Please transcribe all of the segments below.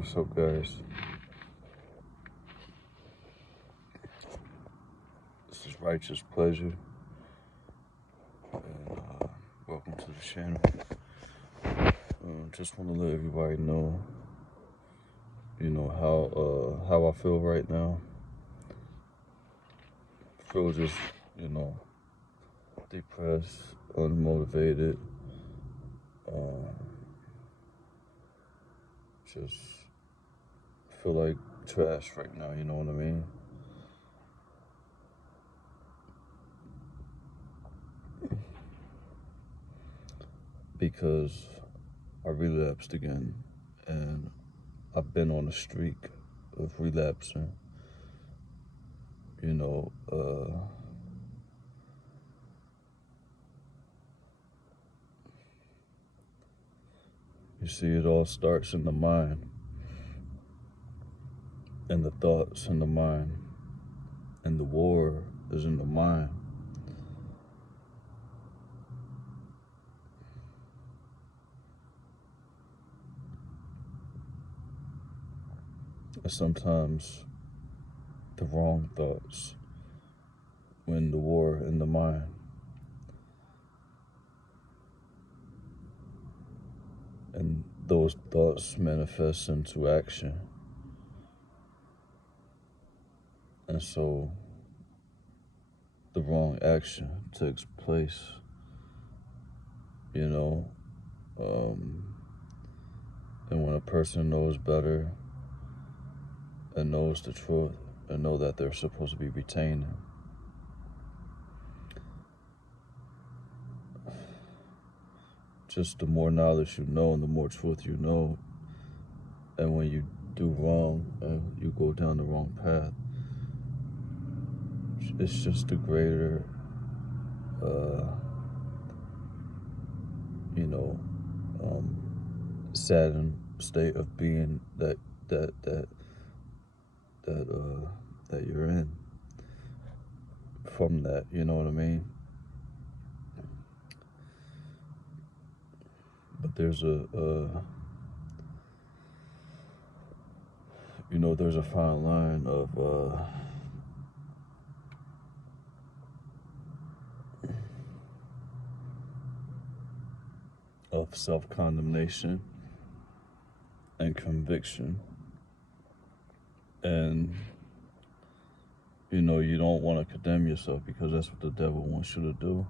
What's up, guys? This is Righteous Pleasure, and welcome to the channel. Just want to let everybody know, how I feel right now. I feel just, depressed, unmotivated, just feel like trash right now, you know what I mean? Because I relapsed again, and I've been on a streak of relapsing, you see, it all starts in the mind, and the thoughts in the mind, and the war is in the mind. And sometimes the wrong thoughts win the war in the mind. And those thoughts manifest into action. And so the wrong action takes place, and when a person knows better and knows the truth and know that they're supposed to be retaining, just the more knowledge you know and the more truth you know, and when you do wrong and you go down the wrong path, it's just a greater, saddened state of being that you're in from that, you know what I mean? But there's there's a fine line of self-condemnation and conviction. And you don't want to condemn yourself because that's what the devil wants you to do.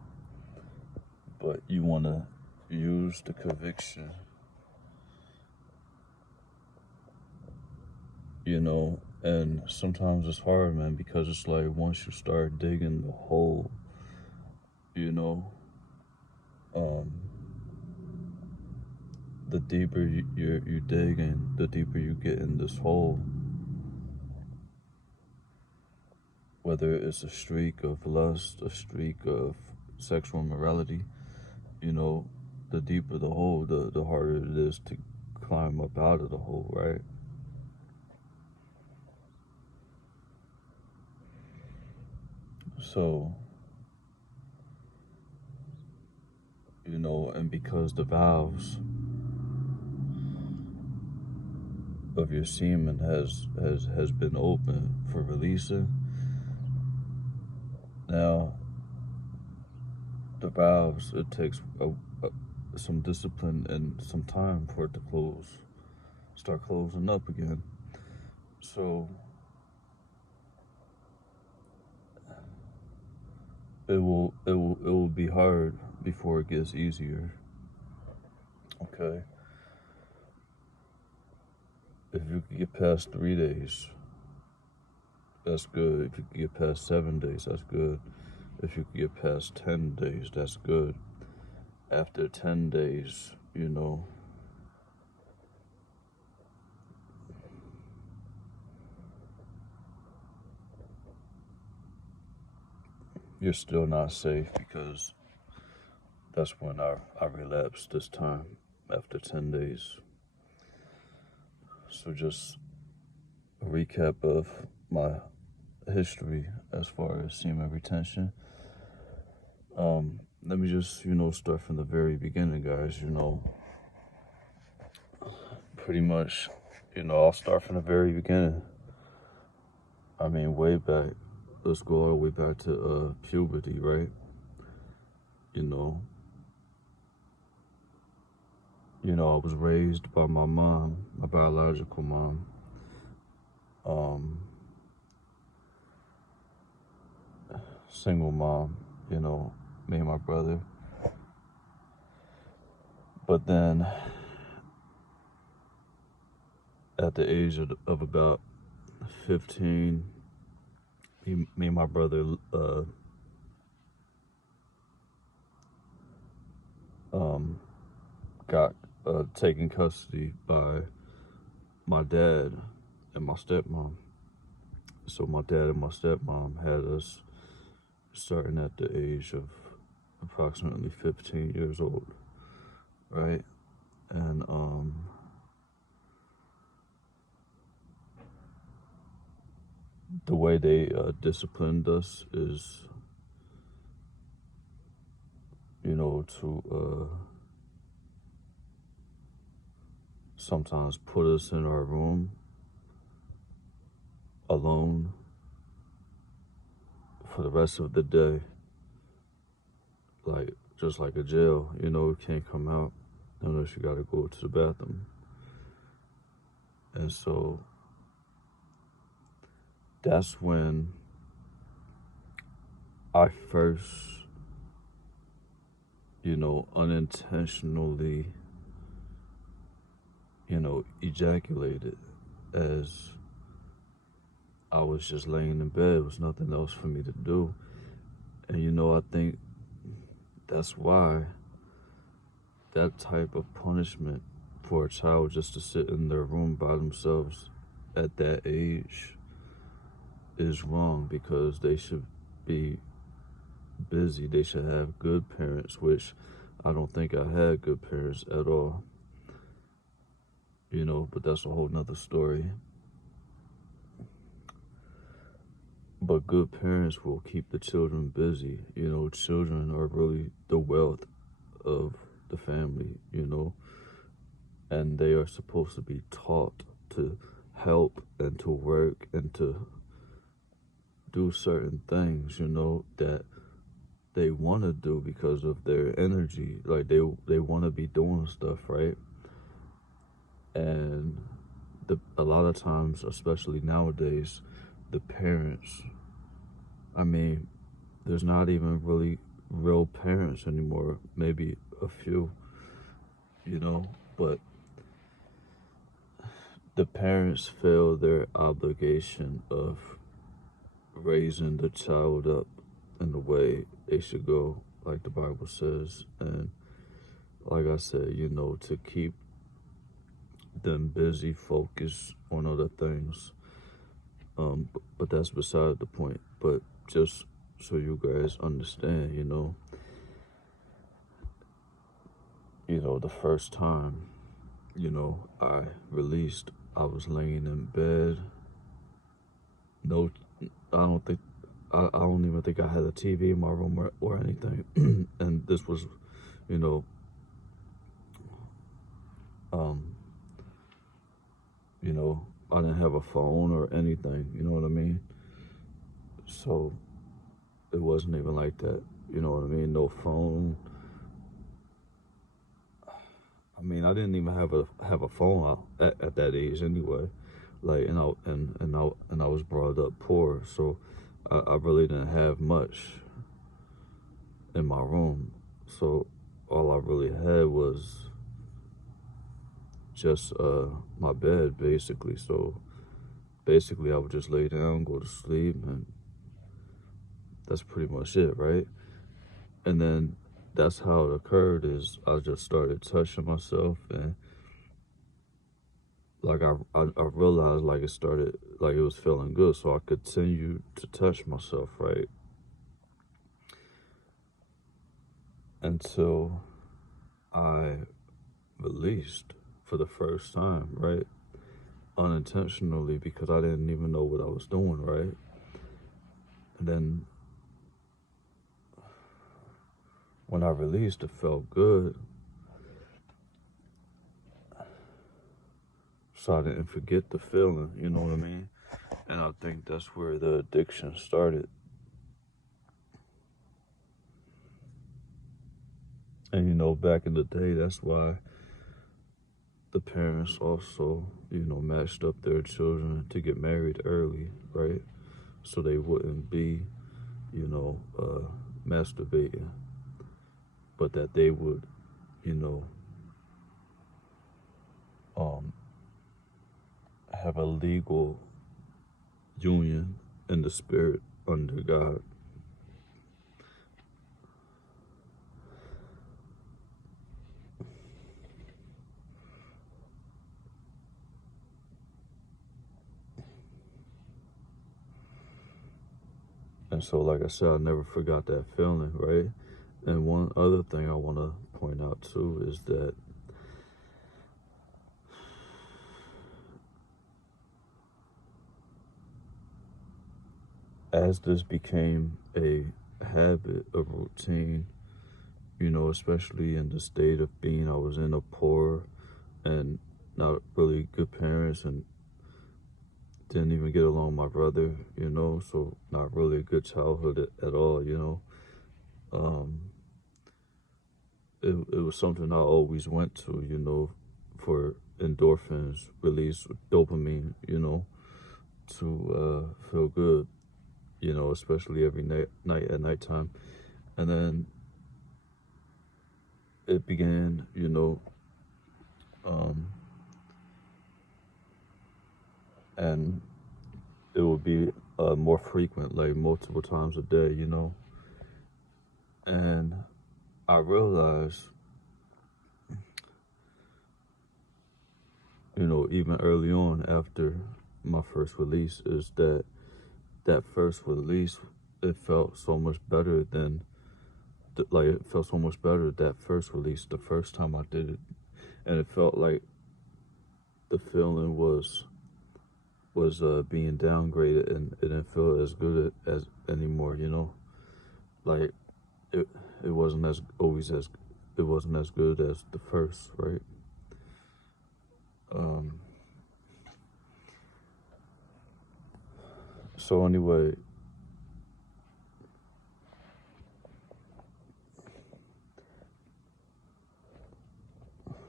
But you want to use the conviction, and sometimes it's hard, man, because it's like once you start digging the hole, the deeper you dig in, the deeper you get in this hole. Whether it's a streak of lust, a streak of sexual immorality, the deeper the hole, the harder it is to climb up out of the hole, right? So, and because the valves of your semen has been open for releasing, now the valves, it takes some discipline and some time for it to start closing up again. So it will be hard before it gets easier. Okay. If you can get past 3 days, that's good. If you can get past 7 days, that's good. If you can get past 10 days, that's good. After 10 days, you're still not safe, because that's when I relapsed this time, after 10 days. So just a recap of my history as far as semen retention. Let me just, start from the very beginning, guys. Pretty much I'll start from the very beginning. I mean, way back. Let's go all the way back to puberty, right? You know, I was raised by my mom, my biological mom. Um, Single mom, me and my brother. But then, at the age of about 15, me and my brother got taken custody by my dad and my stepmom. So my dad and my stepmom had us starting at the age of approximately 15 years old, right? And the way they disciplined us is, to sometimes put us in our room alone for the rest of the day, like just like a jail. You can't come out unless you got to go to the bathroom. And so that's when I first, unintentionally, ejaculated, as I was just laying in bed. There was nothing else for me to do. And I think that's why that type of punishment for a child just to sit in their room by themselves at that age is wrong, because they should be busy. They should have good parents, which I don't think I had good parents at all. But that's a whole nother story. But good parents will keep the children busy. Children are really the wealth of the family, and they are supposed to be taught to help and to work and to do certain things, that they want to do because of their energy. Like they want to be doing stuff, right? And a lot of times, especially nowadays, the parents, I mean, there's not even really real parents anymore. Maybe a few, but the parents feel their obligation of raising the child up in the way they should go, like the Bible says. And like I said, to keep them busy, focused on other things. But that's beside the point. But just so you guys understand, the first time, I released, I was laying in bed. No, I don't even think I had a TV in my room or anything. And this was, you know, um, I didn't have a phone or anything, you know what I mean? So it wasn't even like that, you know what I mean? No phone. I mean, I didn't even have a phone at that age anyway. Like, and I was brought up poor, so I really didn't have much in my room. So all I really had was just my bed, basically. So basically, I would just lay down, go to sleep, and that's pretty much it, right? And then that's how it occurred. Is I just started touching myself, and like I realized, like it started, like it was feeling good, so I continued to touch myself, right? Until I released for the first time, right? Unintentionally, because I didn't even know what I was doing, right? And then when I released, it felt good. so I didn't forget the feeling, you know what I mean? And I think that's where the addiction started. And you know, back in the day, that's why the parents also, you know, matched up their children to get married early, right? So they wouldn't be, you know, masturbating, but that they would, you know, have a legal union in the spirit under God. And so, like I said, I never forgot that feeling, right? And one other thing I want to point out too is that as this became a habit, a routine, you know, especially in the state of being I was in, a poor and not really good parents, and didn't even get along with my brother, you know, so not really a good childhood at all, you know. It was something I always went to, you know, for endorphins, release dopamine, you know, to feel good, you know, especially every night at nighttime. And then it began, you know, and it would be more frequent, like multiple times a day, you know. And I realized, you know, even early on after my first release, is that that first release, it felt so much better than, like, it felt so much better that first release, the first time I did it. And it felt like the feeling was being downgraded, and it didn't feel as good as anymore, you know. Like it it wasn't as always as it wasn't as good as the first, right? So anyway,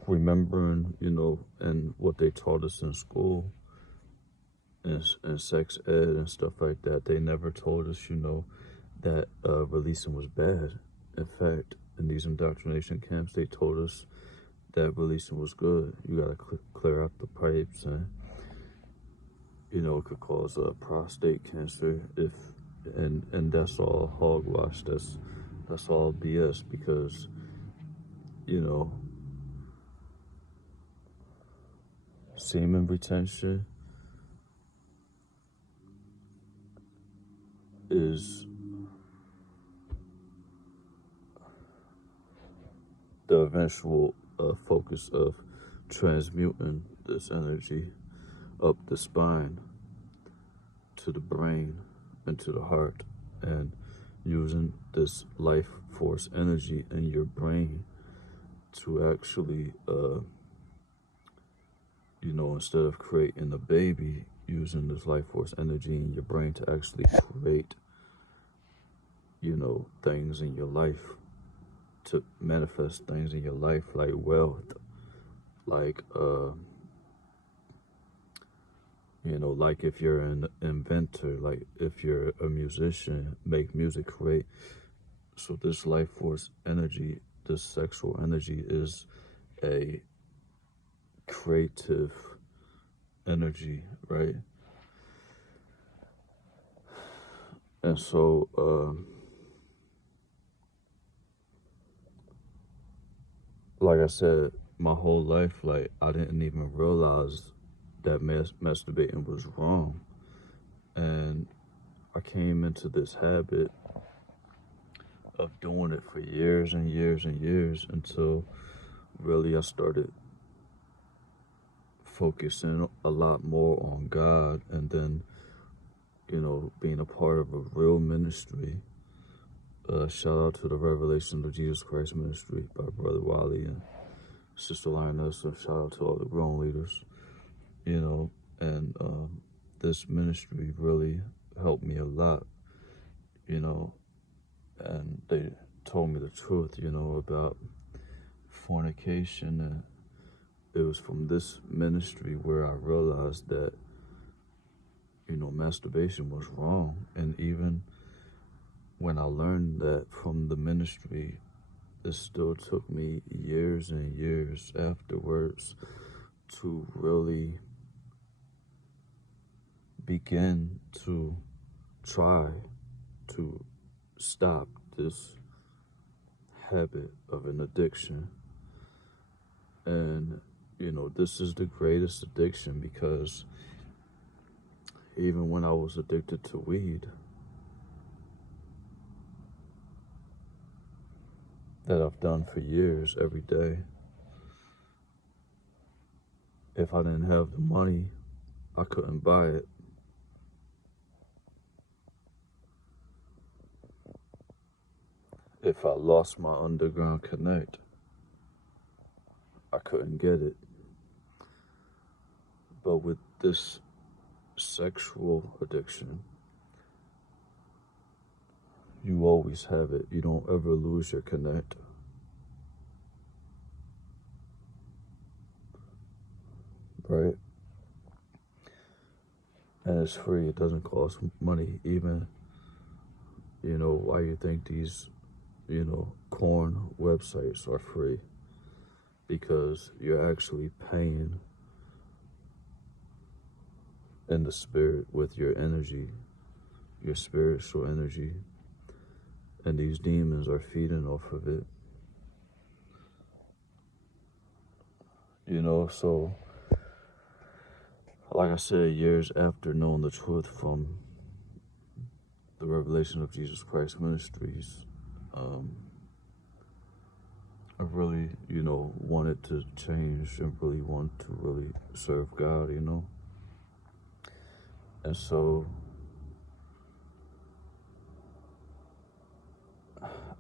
remembering, you know, and what they taught us in school and sex ed and stuff like that, they never told us, you know, that releasing was bad. In fact, in these indoctrination camps, they told us that releasing was good. You gotta clear out the pipes, and you know, it could cause prostate cancer if, and that's all hogwash. That's all BS, because you know, semen retention is the eventual focus of transmuting this energy up the spine to the brain and to the heart, and using this life force energy in your brain to actually, you know, instead of creating a baby, using this life force energy in your brain to actually create, you know, things in your life, to manifest things in your life, like wealth, like you know, like if you're an inventor, like if you're a musician, make music, create. So this life force energy, this sexual energy, is a creative energy, right? And so like I said, my whole life, like, I didn't even realize that masturbating was wrong. And I came into this habit of doing it for years and years and years, until really I started focusing a lot more on God, and then, you know, being a part of a real ministry. Shout out to the Revelation of Jesus Christ ministry by Brother Wiley and Sister Lioness, and shout out to all the grown leaders. you know, and this ministry really helped me a lot, you know, and they told me the truth, you know, about fornication. And it was from this ministry where I realized that, you know, masturbation was wrong. And even when I learned that from the ministry, it still took me years and years afterwards to really begin to try to stop this habit of an addiction. And, you know, this is the greatest addiction because even when I was addicted to weed, that I've done for years every day, if I didn't have the money, I couldn't buy it. If I lost my underground connect, I couldn't get it. But with this sexual addiction, you always have it. You don't ever lose your connect. Right? And it's free. It doesn't cost money. Even, you know, why you think these, you know, porn websites are free? Because you're actually paying in the spirit with your energy, your spiritual energy, and these demons are feeding off of it. You know, so like I said, years after knowing the truth from the Revelation of Jesus Christ Ministries, I really, you know, wanted to change and really want to really serve God, you know. And so,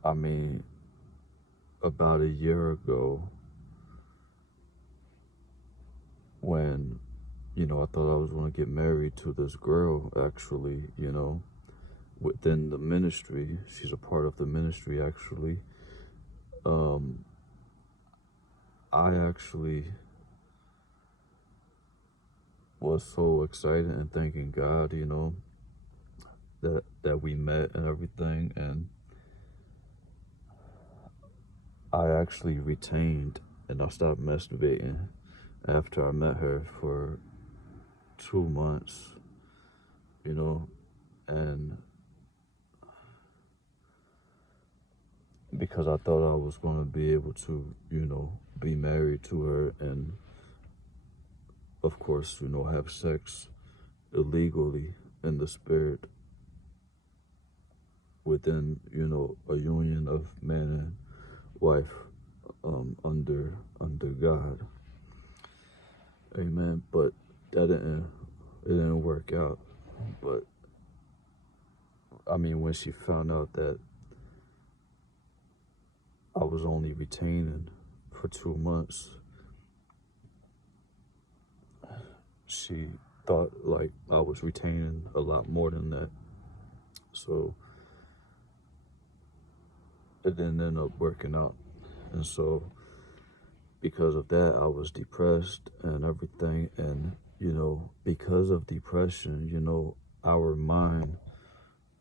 I mean, about a year ago, when, you know, I thought I was going to get married to this girl, actually, you know, within the ministry. She's a part of the ministry, actually. I actually was so excited and thanking God, you know, that we met and everything. And I actually retained and I stopped masturbating after I met her for 2 months, you know, and because I thought I was going to be able to, you know, be married to her and, of course, you know, have sex illegally in the spirit within, you know, a union of man and wife, under God. Amen. But it didn't work out. But I mean, when she found out that I was only retaining for 2 months, she thought like I was retaining a lot more than that. So it didn't end up working out. And so because of that, I was depressed and everything. And, you know, because of depression, you know, our mind,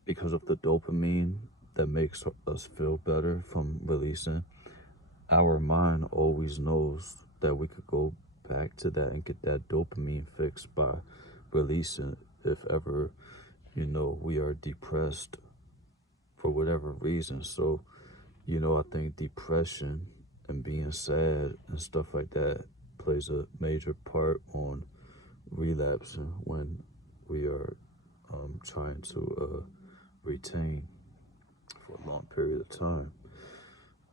because of the dopamine that makes us feel better from releasing, our mind always knows that we could go back to that and get that dopamine fixed by releasing if ever, you know, we are depressed for whatever reason. So, you know, I think depression and being sad and stuff like that plays a major part on relapsing when we are trying to retain for a long period of time.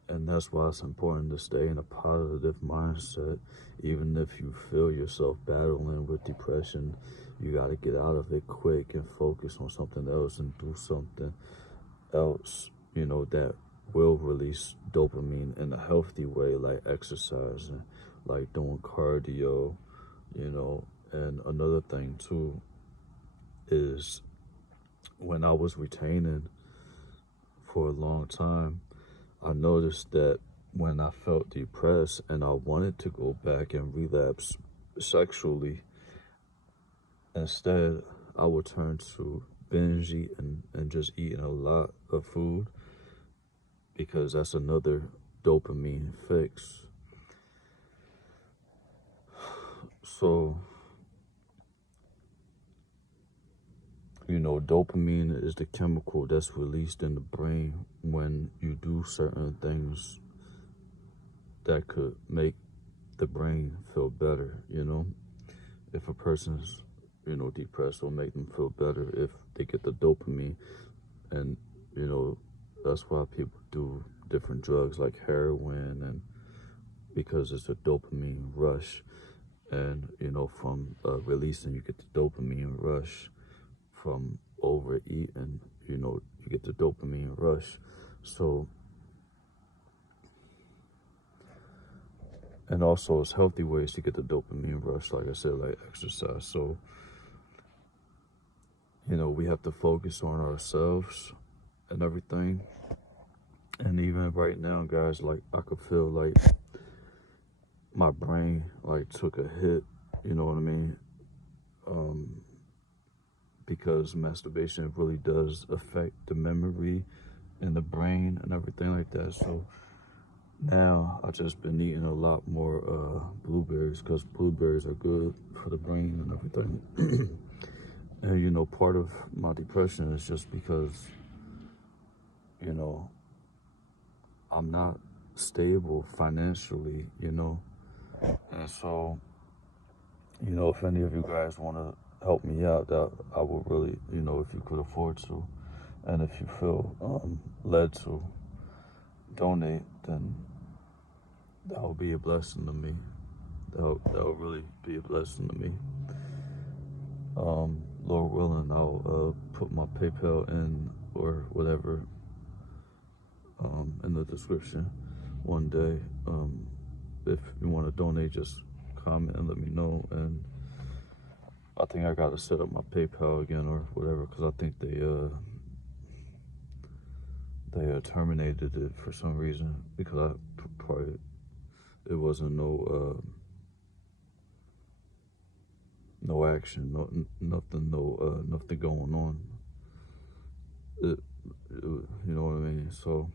And that's why it's important to stay in a positive mindset. Even if you feel yourself battling with depression, you got to get out of it quick and focus on something else and do something else, you know, that will release dopamine in a healthy way, like exercising, like doing cardio, you know, And another thing too is when I was retaining for a long time, I noticed that when I felt depressed and I wanted to go back and relapse sexually, instead I would turn to binge eating and just eating a lot of food, because that's another dopamine fix. So, dopamine is the chemical that's released in the brain when you do certain things that could make the brain feel better. If a person's, depressed, will make them feel better if they get the dopamine. And, that's why people do different drugs like heroin, and because it's a dopamine rush. And, from releasing, you get the dopamine rush. From overeating, you get the dopamine rush. So, and also it's healthy ways to get the dopamine rush, like I said, like exercise. So, we have to focus on ourselves and everything. And even right now, guys, like I could feel like my brain like took a hit, you know what I mean? Because masturbation really does affect the memory and the brain and everything like that. So now I just been eating a lot more blueberries, because blueberries are good for the brain and everything. And part of my depression is just because I'm not stable financially, and so if any of you guys want to help me out, that I would really, if you could afford to, and if you feel led to donate, then that would be a blessing to me. That would really be a blessing to me. Lord willing, I'll put my PayPal in or whatever in the description one day. If you want to donate, just comment and let me know. And I think I gotta set up my PayPal again or whatever, because I think they terminated it for some reason, because it wasn't no action, nothing going on. You know what I mean? So,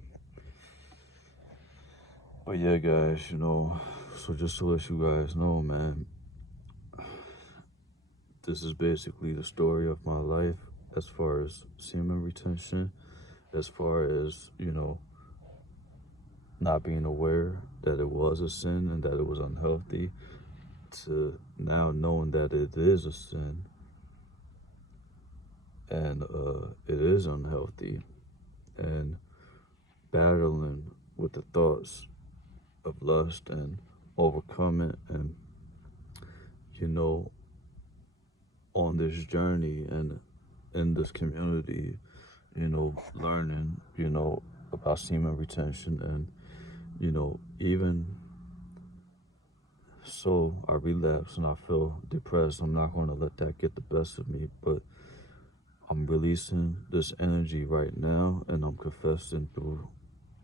but yeah, guys, so just to let you guys know, man, this is basically the story of my life as far as semen retention, as far as, not being aware that it was a sin and that it was unhealthy, to now knowing that it is a sin and it is unhealthy, and battling with the thoughts of lust and overcome it, and on this journey and in this community, learning, about semen retention. And even so, I relapse and I feel depressed. I'm not going to let that get the best of me, but I'm releasing this energy right now, and I'm confessing through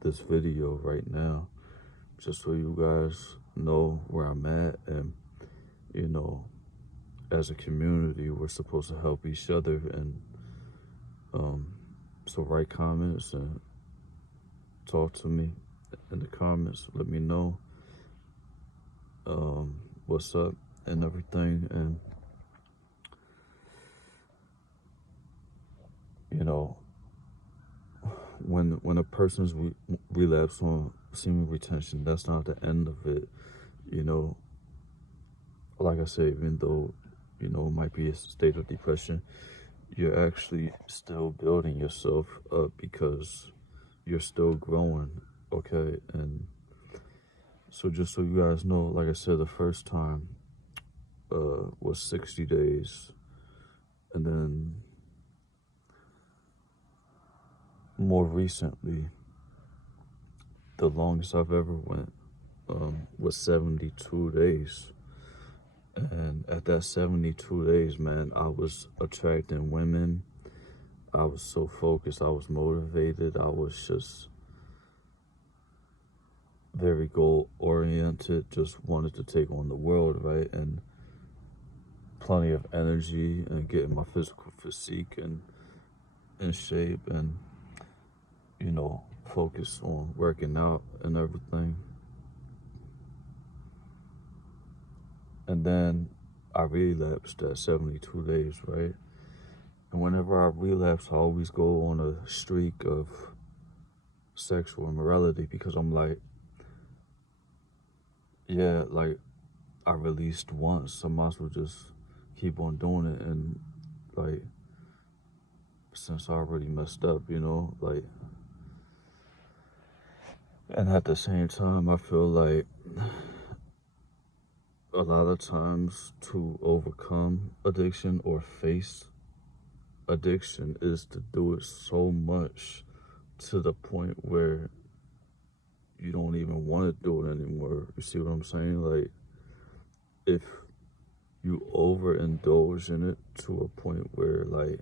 this video right now, just so you guys know where I'm at. And as a community, we're supposed to help each other. And so write comments and talk to me in the comments. Let me know what's up and everything. And when a person's relapse on semen retention, that's not the end of it. Like I said, even though it might be a state of depression, you're actually still building yourself up, because you're still growing. Okay. And so just so you guys know, like I said, the first time was 60 days, and then more recently, the longest I've ever went was 72 days. And at that 72 days, man, I was attracting women. I was so focused. I was motivated. I was just very goal oriented. Just wanted to take on the world, right? And plenty of energy and getting my physical physique and in shape, and focus on working out and everything. And then I relapsed at 72 days, right? And whenever I relapse, I always go on a streak of sexual immorality, because I'm like, yeah, like, I released once, so I might as well just keep on doing it. And like, since I already messed up, like, and at the same time, I feel like a lot of times to overcome addiction or face addiction is to do it so much to the point where you don't even want to do it anymore. You see what I'm saying? Like, if you overindulge in it to a point where, like,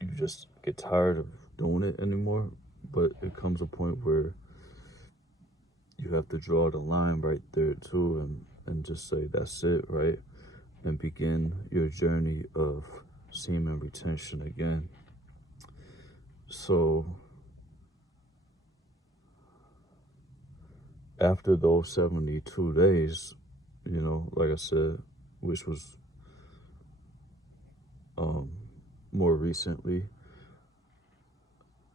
you just get tired of doing it anymore, but it comes a point where you have to draw the line right there too, and just say that's it, right? And begin your journey of semen retention again. So after those 72 days, like I said, which was more recently,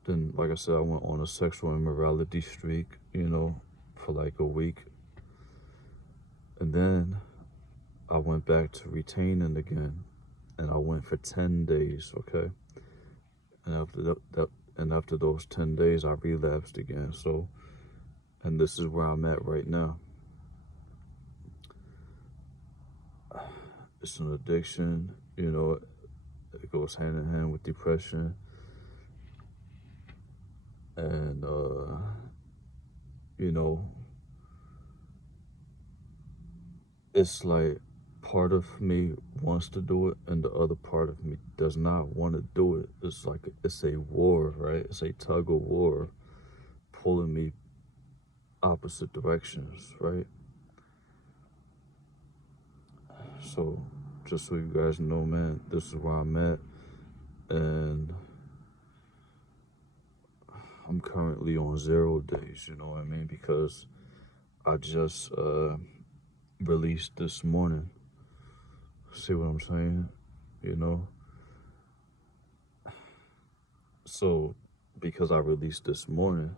then, like I said, I went on a sexual immorality streak, for like a week. And then I went back to retaining again, and I went for 10 days, okay? And after those 10 days, I relapsed again. So, and this is where I'm at right now. It's an addiction, it goes hand in hand with depression. And, it's like part of me wants to do it and the other part of me does not want to do it. It's like, it's a war, right? It's a tug of war pulling me opposite directions, right? So just so you guys know, man, this is where I'm at. And I'm currently on 0 days, you know what I mean? Because I just released this morning. See what I'm saying? So because I released this morning,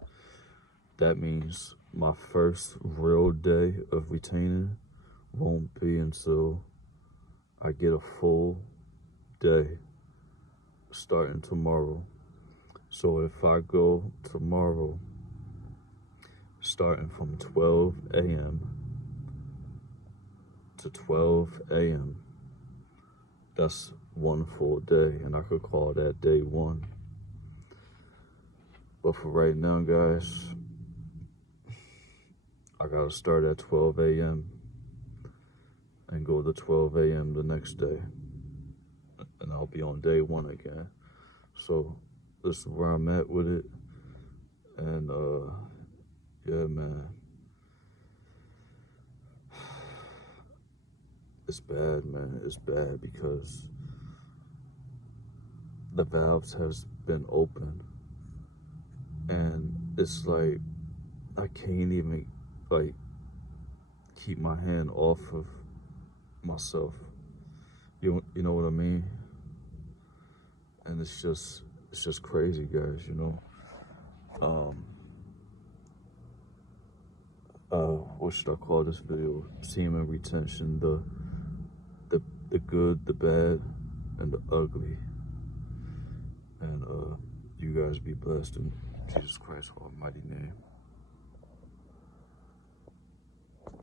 that means my first real day of retaining won't be until I get a full day starting tomorrow. So if I go tomorrow starting from 12 a.m. to 12 a.m., that's one full day, and I could call that day one. But for right now, guys, I gotta start at 12 a.m. and go to 12 a.m. the next day, and I'll be on day one again. So this is where I'm at with it. And yeah, man, it's bad, man. It's bad because the valves has been open, and it's like I can't even like keep my hand off of myself. You know what I mean? And it's just crazy, guys. What should I call this video? Semen retention, the good, the bad, and the ugly. And you guys be blessed in Jesus Christ's almighty name.